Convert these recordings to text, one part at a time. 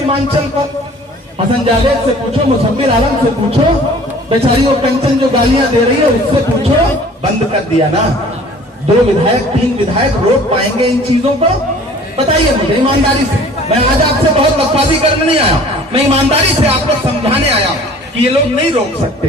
सीमांचल को। हसन जावेद से पूछो, मुसम्मिर आलम से पूछो, बेचारी वो कंचन जो गालियां दे रही है उससे पूछो। बंद कर दिया ना। 2 विधायक 3 विधायक रोक पाएंगे इन चीजों को? बताइए मुझे ईमानदारी से। मैं आज आपसे बहुत बकवासी करने नहीं आया, मैं ईमानदारी से आपको समझाने आया कि ये लोग नहीं रोक सकते।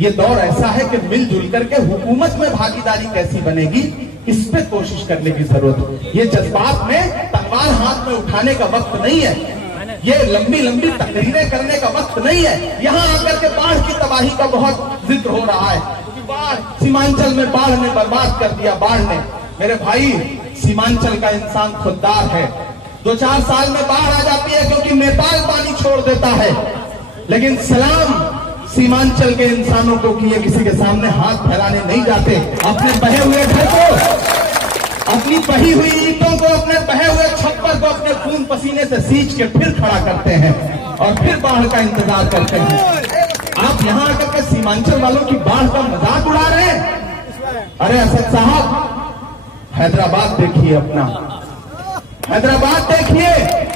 ये दौर ऐसा है कि मिलजुल करके हुकूमत में भागीदारी कैसी बनेगी, इस पे कोशिश करने की जरूरत है। ये जज्बात में तलवार हाथ में उठाने का वक्त नहीं है, ये लंबी लंबी तकरीरें करने का वक्त नहीं है। यहाँ आकर के बाढ़ की तबाही का बहुत जिक्र हो रहा है। बाढ़, सीमांचल में बाढ़ ने बर्बाद कर दिया, बाढ़ ने। मेरे भाई, सीमांचल का इंसान खुददार है। 2-4 साल में बाढ़ आ जाती है क्योंकि नेपाल पानी छोड़ देता है, लेकिन सलाम सीमांचल के इंसानों को कि ये किसी के सामने हाथ फैलाने नहीं जाते। अपने बहे हुए घर को, अपनी बही हुई ईंटों को, अपने बहे हुए छप्पर को अपने खून पसीने से सींच के फिर खड़ा करते हैं और फिर बाढ़ का इंतजार करते हैं। आप यहाँ आकर के सीमांचल वालों की बाढ़ का मजाक उड़ा रहे हैं। अरे असद साहब, हैदराबाद देखिए, अपना हैदराबाद देखिए।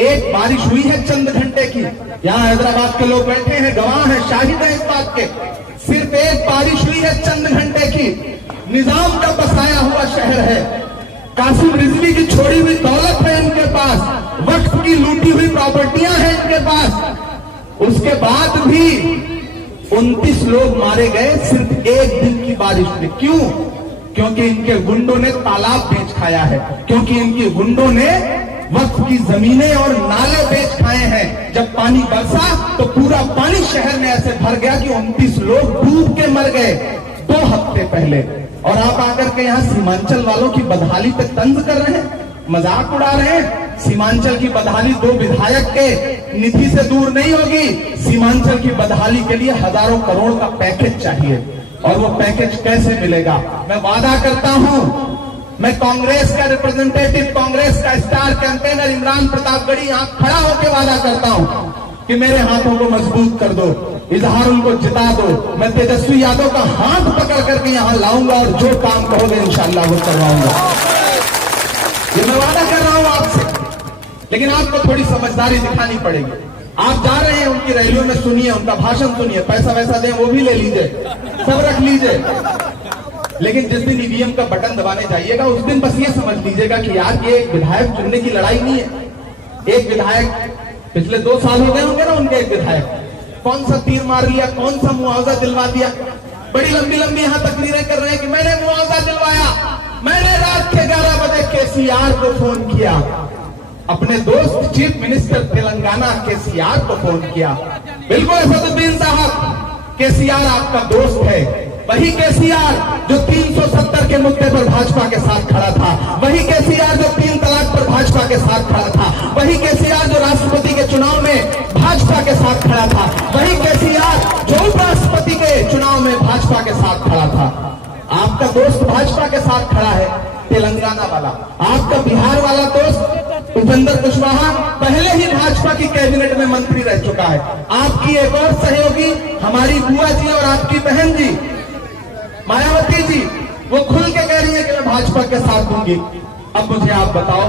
एक बारिश हुई है चंद घंटे की, यहाँ हैदराबाद के लोग बैठे हैं, गवाह हैं, शाहिद हैं इस बात के। सिर्फ एक बारिश हुई है चंद घंटे की। निजाम का बसाया हुआ शहर है, कासिम रिजवी की छोड़ी हुई दौलत है इनके पास, वक्फ की लूटी हुई प्रॉपर्टियां हैं इनके पास। उसके बाद भी 29 लोग मारे गए सिर्फ एक दिन की बारिश में। क्यों? क्योंकि इनके गुंडों ने तालाब बेच खाया है, क्योंकि इनके गुंडों ने वक्फ की जमीनें और नाले बेच खाए हैं। जब पानी बरसा तो पूरा पानी शहर में ऐसे भर गया कि 29 लोग डूब के मर गए 2 हफ्ते पहले। और आप आकर के यहाँ सीमांचल वालों की बदहाली पे तंज कर रहे हैं, मजाक उड़ा रहे हैं। सीमांचल की बदहाली 2 विधायक के निधि से दूर नहीं होगी। सीमांचल की बदहाली के लिए हजारों करोड़ का पैकेज चाहिए, और वो पैकेज कैसे मिलेगा? मैं वादा करता हूं, मैं कांग्रेस का रिप्रेजेंटेटिव, कांग्रेस का स्टार कैंपेनर इमरान प्रतापगढ़ी यहाँ खड़ा होकर वादा करता हूं कि मेरे हाथों को मजबूत कर दो, इजहारुल को जिता दो। मैं तेजस्वी यादव का हाथ पकड़ करके यहाँ लाऊंगा और जो काम कहोगे इंशाल्लाह वो करवाऊंगा। ये मैं वादा कर रहा हूं आपसे। लेकिन आपको थोड़ी समझदारी दिखानी पड़ेगी। आप जा रहे हैं उनकी रैलियों में, सुनिए, उनका भाषण सुनिए, पैसा वैसा दें वो भी ले लीजिए, सब रख लीजिए। लेकिन जिस दिन ईवीएम का बटन दबाने जाइएगा उस दिन बस ये समझ लीजिएगा कि यार ये एक विधायक चुनने की लड़ाई नहीं है। एक विधायक, पिछले 2 साल हो गए होंगे ना उनके, एक विधायक कौन सा तीर मार लिया, कौन सा मुआवजा दिलवा दिया। बड़ी लंबी लंबी यहाँ तकरीरें कर रहे हैं कि मैंने मुआवजा दिलवाया, मैंने रात के 11 बजे केसीआर को फोन किया, अपने दोस्त चीफ मिनिस्टर तेलंगाना केसीआर को फोन किया। बिल्कुल असदुद्दीन साहब, केसीआर आपका दोस्त है, वही केसीआर जो 370 के मुद्दे पर भाजपा के साथ खड़ा था, वही केसीआर जो 3 तलाक पर भाजपा के साथ खड़ा था, वही केसीआर जो राष्ट्रपति के चुनाव में भाजपा के साथ खड़ा था, वही केसीआर जो उपराष्ट्रपति के चुनाव में भाजपा के साथ खड़ा था। आपका दोस्त भाजपा के साथ खड़ा है, तेलंगाना वाला। आपका बिहार वाला दोस्त उपेंद्र कुशवाहा पहले ही भाजपा की कैबिनेट में मंत्री रह चुका है। आपकी एक और सहयोगी हमारी बुआ जी और आपकी बहन जी मायावती जी, वो खुल के कह रही है कि मैं भाजपा के साथ दूंगी। अब मुझे आप बताओ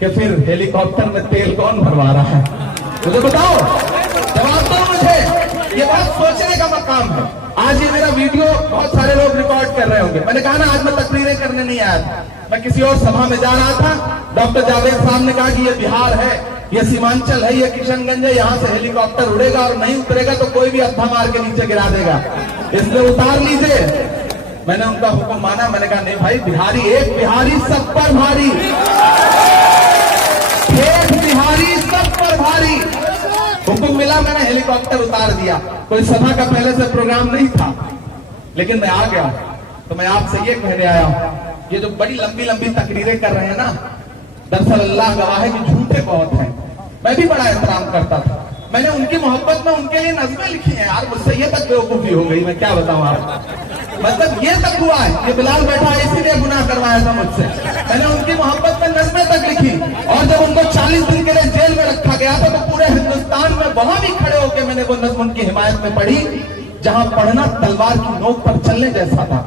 कि फिर हेलीकॉप्टर में तेल कौन भरवा रहा है? मुझे बताओ, जवाब दो मुझे। ये बात सोचने का मकाम है। आज ये मेरा वीडियो बहुत सारे लोग रिकॉर्ड कर रहे होंगे। मैंने कहा ना आज मैं तकरीरें करने नहीं आया था, मैं किसी और सभा में जा रहा था। डॉक्टर जावेद साहब ने कहा कि ये बिहार है, ये सीमांचल है, ये किशनगंज है, यहाँ से हेलीकॉप्टर उड़ेगा और नहीं उतरेगा तो कोई भी अत्था मार के नीचे गिरा देगा, इसलिए उतार लीजिए। मैंने उनका हुक्म माना। मैंने कहा नहीं भाई, बिहारी एक बिहारी सब पर भारी, एक बिहारी सब पर भारी। हुक्म मिला, मैंने हेलीकॉप्टर उतार दिया। कोई सभा का पहले से प्रोग्राम नहीं था, लेकिन मैं आ गया। तो मैं आपसे ये कहने आया हूं, ये जो बड़ी लंबी लंबी तकरीरें कर रहे हैं ना, दरअसल अल्लाह गवाह है कि झूठे बहुत हैं। मैं भी बड़ा एहतराम करता था, मैंने उनकी मोहब्बत में उनके लिए नज़में लिखी हैं। यार मुझसे ये तक बेवकूफी हो गई, मैं क्या बताऊं आप, मतलब ये तक हुआ है। ये बिलाल बैठा है इसीलिए गुनाह करवाया था मुझसे। मैंने उनकी मोहब्बत में नज़में तक लिखी, और जब उनको 40 दिन के लिए जेल में रखा गया था तो पूरे हिंदुस्तान में वहां भी खड़े होकर मैंने वो नज़्म उनकी हिमायत में पढ़ी, जहां पढ़ना तलवार की नोक पर चलने जैसा था।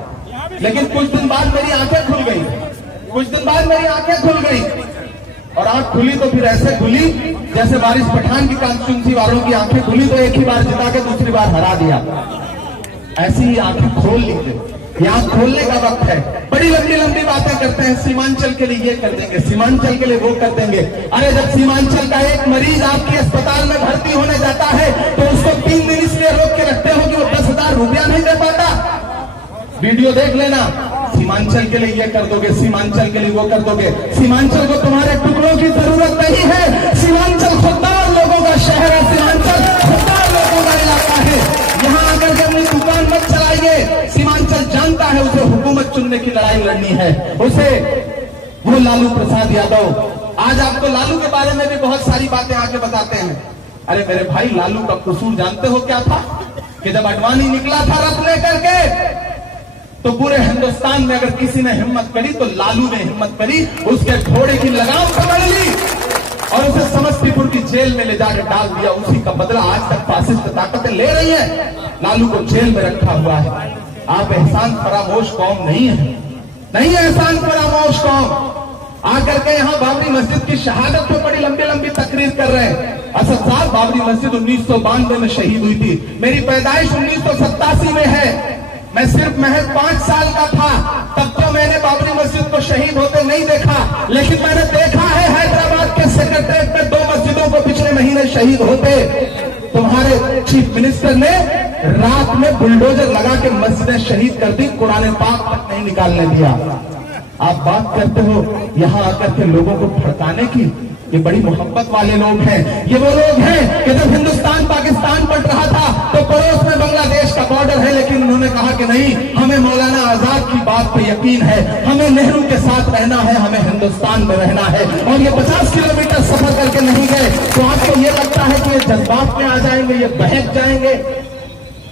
लेकिन कुछ दिन बाद मेरी आंखें खुल गई, कुछ दिन बाद मेरी आंखें खुल गई। और आंख खुली तो फिर ऐसे खुली जैसे बारिश पठान की कॉन्स्टिट्यूंसी वालों की आंखें खुली तो एक ही बार जिता के दूसरी बार हरा दिया। ऐसी ही आंखें खोल लीजिए, यहाँ खोलने का वक्त है। बड़ी लंबी लंबी बातें करते हैं, सीमांचल के लिए ये कर देंगे, सीमांचल के लिए वो कर देंगे। अरे जब सीमांचल का एक मरीज आपके अस्पताल में भर्ती होने जाता है तो उसको 3 दिन इसलिए रोक के रखते हो कि वो 10,000 रुपया नहीं दे पाता। वीडियो देख लेना, सीमांचल के लिए ये कर दोगे, सीमांचल के लिए वो कर दोगे। सीमांचल को तुम्हारे टुकड़ों की जरूरत नहीं है। सीमांचल खुददार लोगों का शहर है, सीमांचल खुददार लोगों का इलाका है। यहाँ आकर के अपनी दुकान मत चलाइए। सीमांचल जानता है उसे हुकूमत चुनने की लड़ाई लड़नी है, उसे वो लालू प्रसाद यादव। आज आपको लालू के बारे में भी बहुत सारी बातें आके बताते हैं। अरे मेरे भाई, लालू का कसूर जानते हो क्या था? कि जब अडवाणी निकला था रथ लेकर के तो पूरे हिंदुस्तान में अगर किसी ने हिम्मत करी तो लालू ने हिम्मत करी, उसके घोड़े की लगाम पकड़ ली और उसे समस्तीपुर की जेल में ले जाकर डाल दिया। उसी का बदला आज तक फासिस्ट ताकतें ले रही हैं। लालू को जेल में रखा हुआ है। आप एहसान फरामोश कौम नहीं है, नहीं है एहसान फरामोश कौम। आकर के यहाँ बाबरी मस्जिद की शहादत पे बड़ी लंबी लंबी तकरीर कर रहे हैं। असद साहब, बाबरी मस्जिद 1992 में शहीद हुई थी। मेरी पैदाइश 1987 में है। मैं सिर्फ महज 5 साल का था, तब तो मैंने बाबरी मस्जिद को शहीद होते नहीं देखा, लेकिन मैंने देखा है हैदराबाद के सेक्रेटरीट में 2 मस्जिदों को पिछले महीने शहीद होते। तुम्हारे चीफ मिनिस्टर ने रात में बुलडोजर लगा के मस्जिदें शहीद कर दी, कुरान पाक तक नहीं निकालने दिया। आप बात करते हो यहाँ आकर के लोगों को भड़काने की। ये बड़ी मोहब्बत वाले लोग हैं। ये वो लोग हैं कि जब हिंदुस्तान पाकिस्तान बट रहा था तो पड़ोस में बांग्लादेश का बॉर्डर है, लेकिन उन्होंने कहा कि नहीं, हमें मौलाना आजाद की बात पे यकीन है, हमें नेहरू के साथ रहना है, हमें हिंदुस्तान में रहना है। और ये 50 किलोमीटर सफर करके नहीं गए। तो आपको ये लगता है कि ये जज्बात में आ जाएंगे, ये बहक जाएंगे।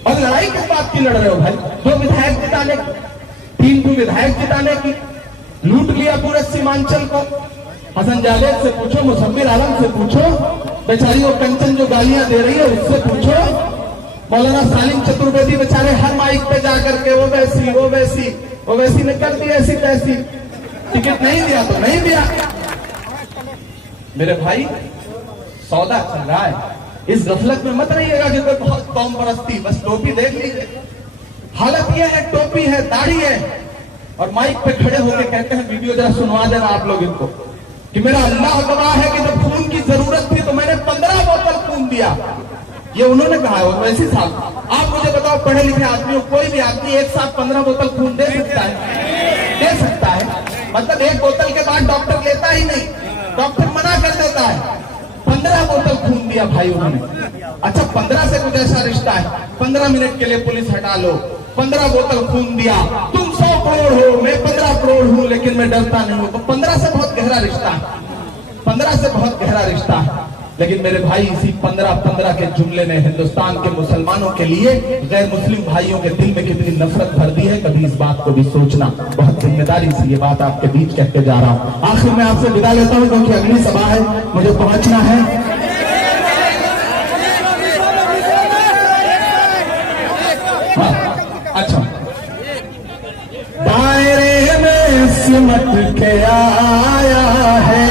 और लड़ाई किस बात की लड़ रहे हो भाई? 2 विधायक जिताने की, 3 विधायक जिताने की, लूट लिया पूरे सीमांचल को। हसन जावेद से पूछो, मुसम्मिर आलम से पूछो, बेचारी वो कंचन जो गालियां दे रही है उससे पूछो, मौलाना सालिम चतुर्वेदी बेचारे हर माइक पे जाकर के वो वैसी वो वैसी वो वैसी ने कर दी ऐसी तैसी, टिकट नहीं दिया तो नहीं दिया। मेरे भाई, सौदा चल रहा है। इस गफलत में मत रहिएगा कि कोई बहुत कौम परस्ती, बस टोपी देख लीजिए। हालत यह है, टोपी है, दाढ़ी है और माइक पे खड़े होकर कहते हैं, वीडियो जरा सुनवा देना आप लोग इनको, कि मेरा अल्लाह गवाह है कि जब खून की जरूरत थी तो मैंने 15 बोतल खून दिया। ये उन्होंने कहा है। और वैसे साहब, आप मुझे बताओ, पढ़े लिखे आदमी, कोई भी आदमी एक साथ 15 बोतल खून दे सकता है? दे सकता है। मतलब 1 बोतल के बाद डॉक्टर लेता ही नहीं, डॉक्टर मना कर देता है। 15 बोतल खून दिया भाई उन्होंने। अच्छा, 15 से कुछ ऐसा रिश्ता है, 15 मिनट के लिए पुलिस हटा लो, 15 बोतल खून दिया, तुम 100 करोड़ हो, मैं 15 करोड़ हूं, लेकिन मैं डरता नहीं हूं। तो 15 से बहुत गहरा रिश्ता है, 15 से बहुत गहरा रिश्ता है। लेकिन मेरे भाई, इसी 15 के जुमले ने हिंदुस्तान के मुसलमानों के लिए गैर मुस्लिम भाइयों के दिल में कितनी नफरत भर दी है, कभी इस बात को भी सोचना। बहुत जिम्मेदारी से ये बात आपके बीच कह के जा रहा हूं। आखिर में आपसे विदा लेता हूं क्योंकि अगली सभा है, मुझे पहुंचना है। अच्छा, दायरे में सिमट के आया है,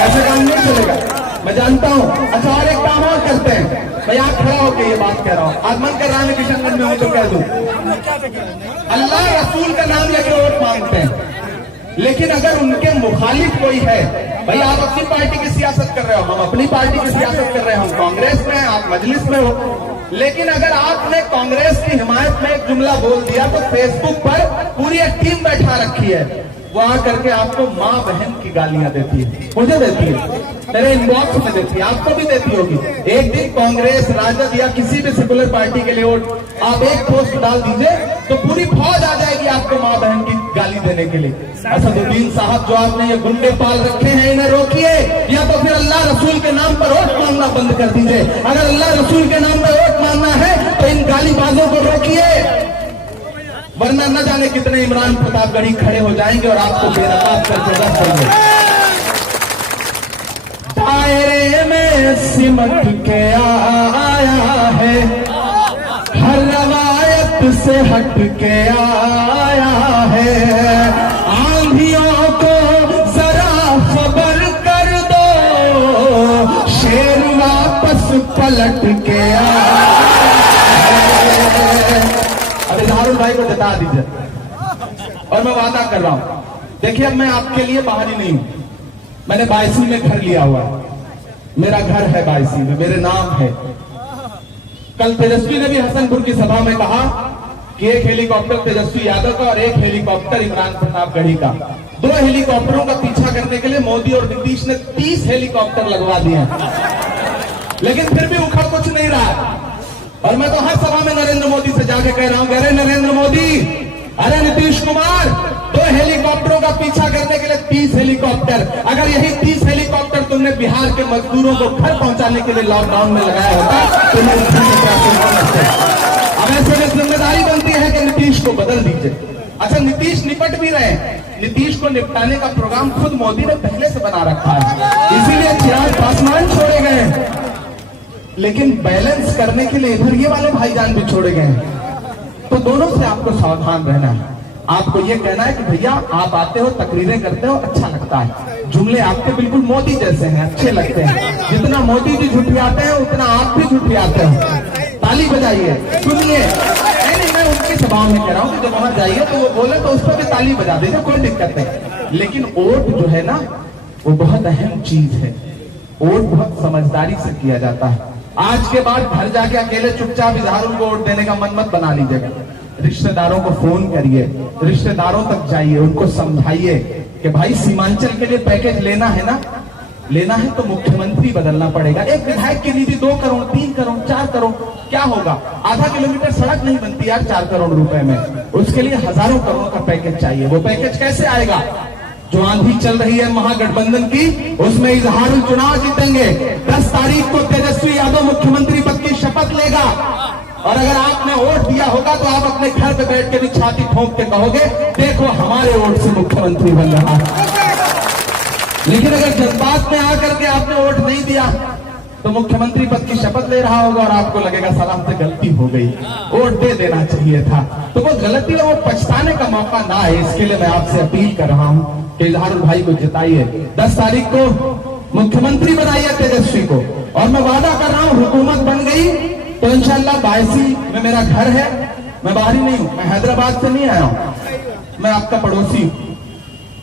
ऐसे काम नहीं चलेगा, मैं जानता हूं। अच्छा, और एक काम और करते हैं, मैं यहाँ खड़ा होकर ये बात कह रहा हूँ, आज मन कर रहा है किशनगंज में हूं तो कह दूं, अल्लाह रसूल का नाम लेकर वोट मांगते हैं, लेकिन अगर उनके मुखालिफ कोई है, भाई आप अपनी पार्टी की सियासत कर रहे हो, हम अपनी पार्टी की सियासत कर रहे हैं, हम कांग्रेस में हैं, आप मजलिस में हो, लेकिन अगर आपने कांग्रेस की हिमायत में एक जुमला बोल दिया तो फेसबुक पर पूरी एक टीम बैठा रखी है, वो आकर के आपको माँ बहन की गालियां देती है, मुझे देती है, मेरे इनबॉक्स में देती है, आपको भी देती होगी। एक दिन कांग्रेस, राजद या किसी भी सेकुलर पार्टी के लिए वोट आप एक पोस्ट डाल दीजिए तो पूरी फौज आ जाएगी आपको माँ बहन की गाली देने के लिए। असदुद्दीन साहब, जो आपने ये गुंडे पाल रखे हैं, इन्हें रोकिए, या तो फिर अल्लाह रसूल के नाम पर वोट मांगना बंद कर दीजिए। अगर अल्लाह रसूल के नाम पर वोट मांगना है तो इन गालीबाजों को रोकिए, वरना न जाने कितने इमरान प्रतापगढ़ी खड़े हो जाएंगे और आपको बेनकाब करके रख देंगे। दायरे में सिमट के आया है, हर रवायत से हट के आया है, आंधियों को जरा पलट के अब इजहारुल भाई को जिता दीजिए। और मैं वादा कर रहा हूं, देखिए अब मैं आपके लिए बाहरी नहीं हूं, मैंने बायसी में घर लिया हुआ है, मेरा घर है बायसी में, मेरे नाम है। कल तेजस्वी ने भी हसनपुर की सभा में कहा कि एक हेलीकॉप्टर तेजस्वी यादव का और एक हेलीकॉप्टर इमरान प्रतापगढ़ी का। 2 हेलीकॉप्टरों का पीछा करने के लिए मोदी और नीतीश ने 30 हेलीकॉप्टर लगवा दिए हैं, लेकिन फिर भी उखड़ कुछ नहीं रहा। और मैं तो हर सभा में नरेंद्र मोदी से जाके कह रहा हूं कि अरे नरेंद्र मोदी, अरे नीतीश कुमार, 2 हेलीकॉप्टरों का पीछा करने के लिए 30 हेलीकॉप्टर, अगर यही 30 हेलीकॉप्टर तुमने बिहार के मजदूरों को घर पहुंचाने के लिए लॉकडाउन में लगाया होता तो मैं अब ऐसे में जिम्मेदारी बनती है कि नीतीश को बदल दीजिए। अच्छा, नीतीश निपट भी रहे हैं, नीतीश को निपटाने का प्रोग्राम खुद मोदी ने पहले से बना रखा है, इसीलिए चिराग पासवान छोड़े गए, लेकिन बैलेंस करने के लिए इधर ये वाले भाईजान भी छोड़े गए हैं। तो दोनों से आपको सावधान रहना है। आपको ये कहना है कि भैया आप आते हो, तकरीरें करते हो, अच्छा लगता है, जुमले आपके बिल्कुल मोदी जैसे हैं, अच्छे लगते हैं, जितना मोदी जी झुठियाते हैं उतना आप भी झुठियाते हो। ताली बजाइए, सुनिए। नहीं, मैं उनकी सभाओं में कह रहा हूं कि जब वहां जाइए तो वो बोले तो उस पर भी ताली बजा दीजिए, कोई दिक्कत नहीं। लेकिन वोट जो है ना, वो बहुत अहम चीज है, वोट बहुत समझदारी से किया जाता है। आज के बाद घर जाके अकेले चुपचाप इजहारुल को वोट देने का मन मत बना लीजिएगा, रिश्तेदारों को फोन करिए, रिश्तेदारों तक जाइए, उनको समझाइए कि भाई सीमांचल के लिए पैकेज लेना है ना, लेना है तो मुख्यमंत्री बदलना पड़ेगा। एक विधायक की निधि 2 करोड़, 3 करोड़, 4 करोड़ क्या होगा? आधा किलोमीटर सड़क नहीं बनती यार 4 करोड़ रुपए में, उसके लिए हजारों करोड़ का पैकेज चाहिए। वो पैकेज कैसे आएगा? जो आंधी चल रही है महागठबंधन की, उसमें इजहारुल चुनाव जीतेंगे। 10 तारीख को तेजस्वी यादव मुख्यमंत्री पद की शपथ लेगा, और अगर आपने वोट दिया होगा तो आप अपने घर पे बैठ के भी छाती ठोंक के कहोगे देखो हमारे वोट से मुख्यमंत्री बन रहा है। लेकिन अगर जज्बात में आकर के आपने वोट नहीं दिया तो मुख्यमंत्री पद की शपथ ले रहा होगा और आपको लगेगा सलाम से गलती हो गई, वोट दे देना चाहिए था। तो वो गलती और वो पछताने का मौका ना है, इसके लिए मैं आपसे अपील कर रहा हूं कि इजहारुल भाई को जिताइए, 10 तारीख को मुख्यमंत्री बनाइए तेजस्वी को। और मैं वादा कर रहा हूं, हुकूमत बन गई तो इंशाल्लाह बायसी में मेरा घर है, मैं बाहरी नहीं हूं, मैं हैदराबाद से नहीं आया हूं, मैं आपका पड़ोसी हूं।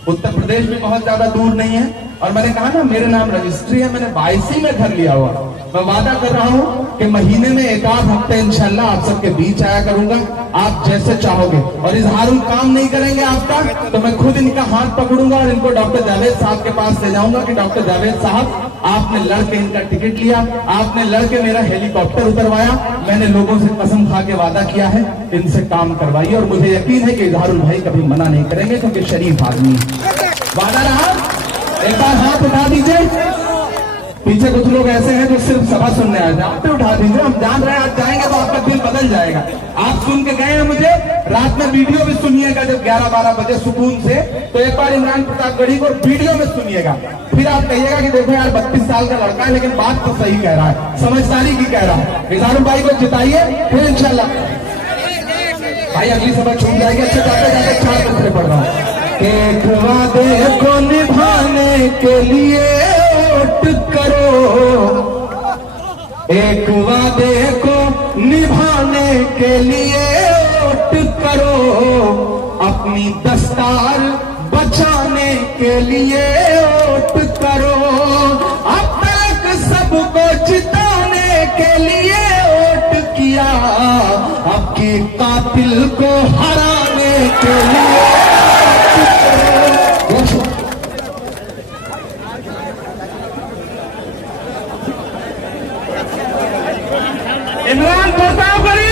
उत्तर प्रदेश भी बहुत ज्यादा दूर नहीं है, और मैंने कहा ना मेरे नाम रजिस्ट्री है, मैंने बायसी में घर लिया हुआ। मैं वादा कर रहा हूं कि महीने में 1-8 हफ्ते इंशाल्लाह आप सबके बीच आया करूंगा, आप जैसे चाहोगे। और इजहारुल काम नहीं करेंगे आपका तो मैं खुद इनका हाथ पकड़ूंगा और इनको डॉक्टर जावेद साहब के पास ले जाऊंगा कि डॉक्टर जावेद साहब, आपने लड़के इनका टिकट लिया, आपने लड़के मेरा हेलीकॉप्टर उतरवाया, मैंने लोगों से कसम खा के वादा किया है इनसे काम करवाइए। और मुझे यकीन है कि इजहारुल भाई कभी मना नहीं करेंगे क्योंकि शरीफ आदमी है। वादा रहा, एक बार हाथ उठा दीजिए। पीछे कुछ लोग ऐसे हैं जो सिर्फ सभा सुनने आए थे, आप पे उठा दीजिए, हम जान रहे हैं आज जाएंगे तो आपका दिल बदल जाएगा। आप सुन के गए हैं मुझे, रात में वीडियो भी सुनिएगा जब 11-12 बजे सुकून से, तो एक बार इमरान प्रतापगढ़ी को वीडियो में सुनिएगा, फिर आप कहिएगा कि देखो यार 32 साल का लड़का है लेकिन बात तो सही कह रहा है, समझदारी की कह रहा है। इजहारुल भाई को जिताइए, फिर इंशाल्लाह भाई अगली सभा छूट जाएगी। अच्छे जाते जाते 4 दूसरे पढ़ रहा हूँ। एक वादे को निभाने के लिए वोट करो, एक वादे को निभाने के लिए वोट करो, अपनी दस्तार बचाने के लिए वोट करो, अब तक सबको जिताने के लिए वोट किया, अब की कातिल को हराने के लिए इमरान प्रतापगढ़ी